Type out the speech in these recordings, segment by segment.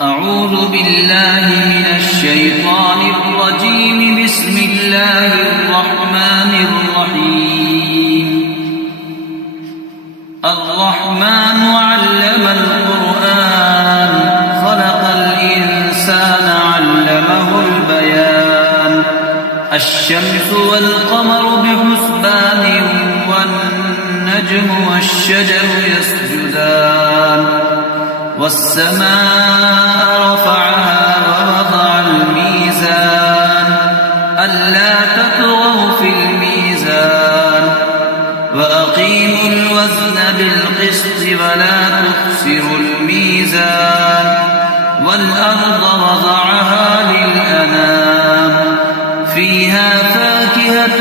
أعوذ بالله من الشيطان الرجيم. بسم الله الرحمن الرحيم. الرحمن علم القرآن خلق الإنسان علمه البيان. الشمس والقمر بحسبان والنجم والشجر يسجدان. والسماء رفعها ووضع الميزان ألا تطغوا في الميزان وأقيموا الوزن بالقسط ولا تخسروا الميزان. والأرض وضعها للأنام فيها فاكهة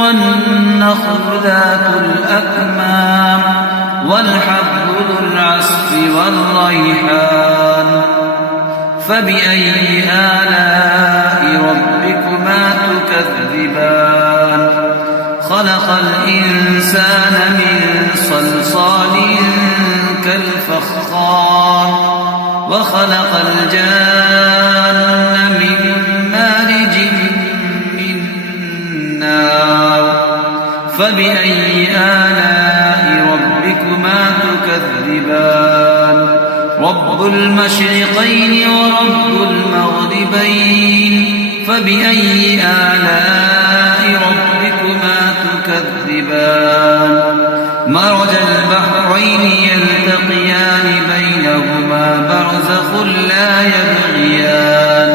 والنخل ذات الأكمام والحب ذو العصف والريحان. فبأي آلاء ربكما تكذبان. خلق الإنسان من صلصال كالفخار وخلق الجان من مارج من نار. فبأي آلاء ربكما تكذبان. رب المشرقين ورب المغربين. فبأي آلاء ربكما تكذبان. مرج البحرين يلتقيان بينهما برزخ لا يبغيان.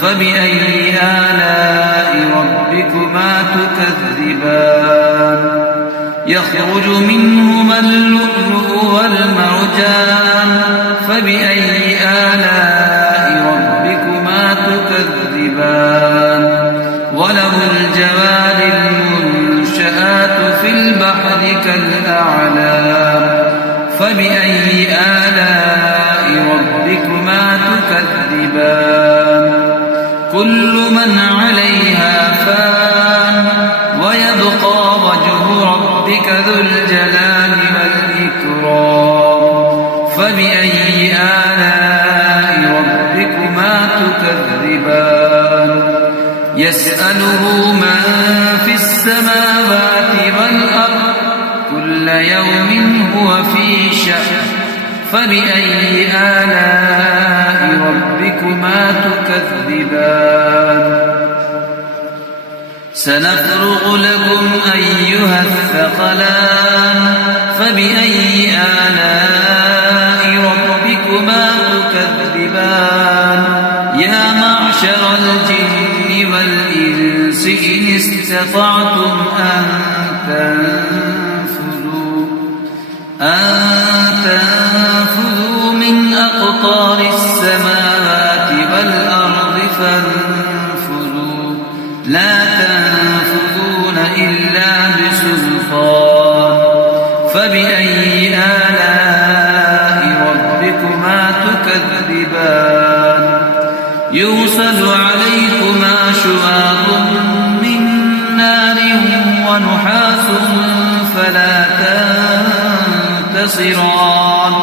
فبأي آلاء ربكما تكذبان. يخرج منهما اللؤلؤ والمرجان. فبأي آلاء ربكما تكذبان. وله الجوار المنشآت في البحر كالأعلام. فبأي آلاء ربكما تكذبان. كل من عليها فان ويبقى وجه ربك ذو الجلال والإكرام. فبأي آلاء ربكما تكذبان. يسأله من في السماوات والأرض كل يوم هو في شأن. فبأي آلاء ربكما تكذبان. سنفرغ لكم أيها الثقلان. فبأي آلاء ربكما تكذبان. يا معشر الجن والإنس إن استطعتم أن تنفذوا من أقطار السماوات والأرض فانفذوا لا تنفذون إلا بسلطان. فبأي آلاء ربكما تكذبان. يرسل عليكما شواظ من نار ونحاس فلا تنتصران.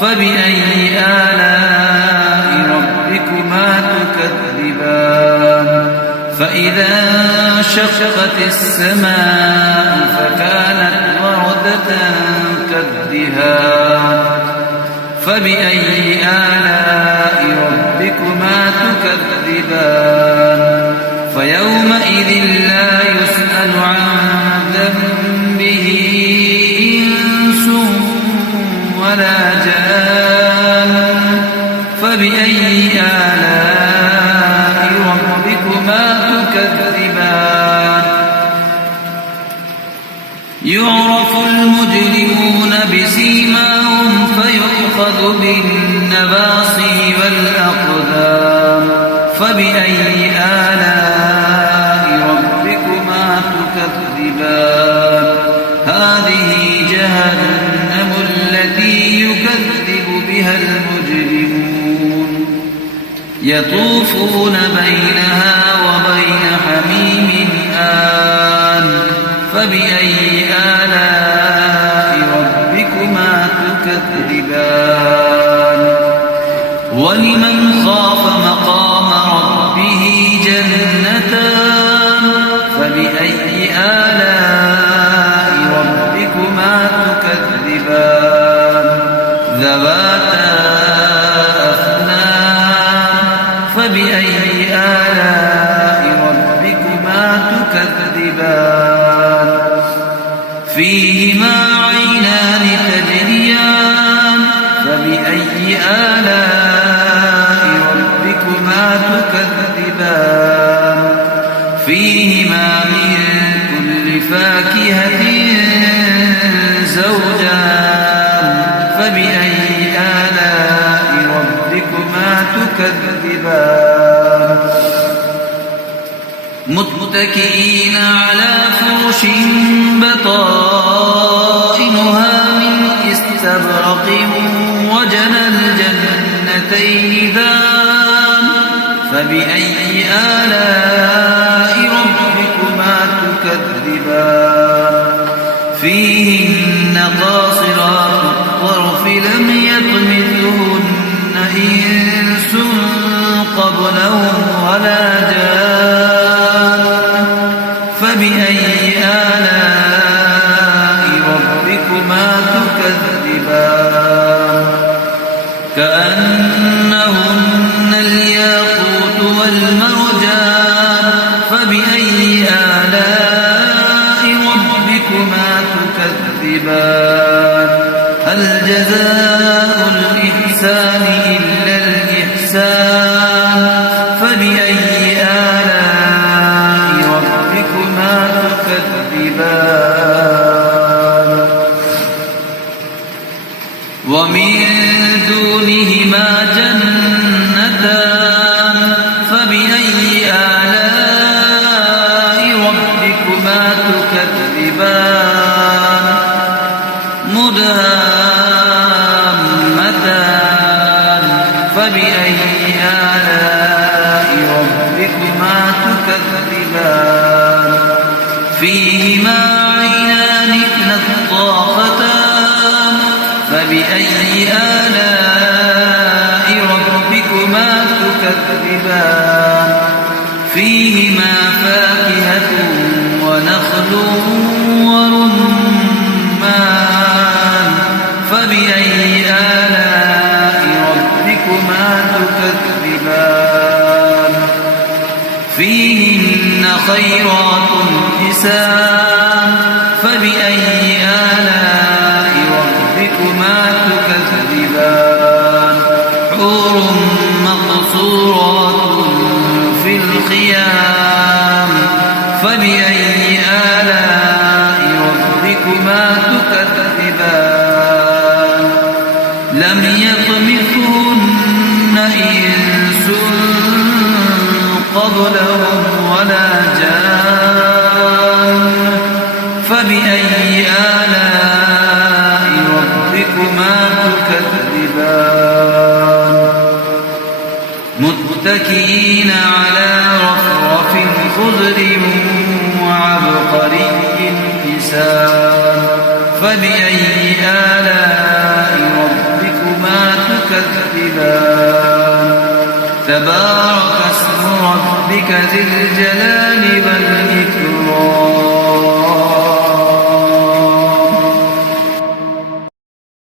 فبأي آلاء ربكما تكذبان. فإذا انشقت السماء فكانت وردة كالدهان. فبأي آلاء ربكما تكذبان. فيومئذ لا يسأل عن ذنبه إنس ولا جان. فبأي آلاء ربكما تكذبان. يعرف المجرمون بسيماهم فيؤخذ بالنواصي والأقدام. فبأي آلاء ربكما تكذبان. هذه جهنم التي يكذب بها المجرمون. يطوفون بينها وبين حميم آن. فبأي آلاء ربكما تكذبان. ولمن خاف مقام ربه جنتان فبأي آلاء ربكما تكذبان ذواتا أفنان فبأي آلاء ربكما تكذبان فيهما عينان تجريان فبأي آلاء ربكما تكذبان فيهما من كل فاكهة زوجان فبأي آلاء ربكما تكذبان متكئين على فرش بطائنها من استبرق وجنى الجنتين دان فبأي آلاء ربكما تكذبان فيهن قاصرات الطرف لم يطمثهن إنس قبلهم ولا جان فبأي آلاء ربكما تكذبان كأنهن الياقوت والمرجان فبأي آلاء ربكما تكذبان هل جزاء الإحسان إلا الإحسان فبأي آلاء ربكما تكذبان ومن دونهما جنتان فبأي آلاء ربكما تكذبان مدهامتان فبأي آلاء ربكما تكذبان فيهما عينان نضاختان فبأي آلاء ربكما تكذبان فيهما فاكهة ونخل ورمان فبأي آلاء ربكما تكذبان فيهن خيرات حسان فبأي آلاء ربكما تكذبان حور مقصورات في الخيام فبأي آلاء ربكما تكذبان لم يطمثهن إنس قبلهم ولا جان فبأي آلاء ربكما تكذبان متكئين على رفرف خضر وعبقري حسان فبأي آلاء ربكما تكذبان تبارك اسم ربك ذي الجلال والإكرام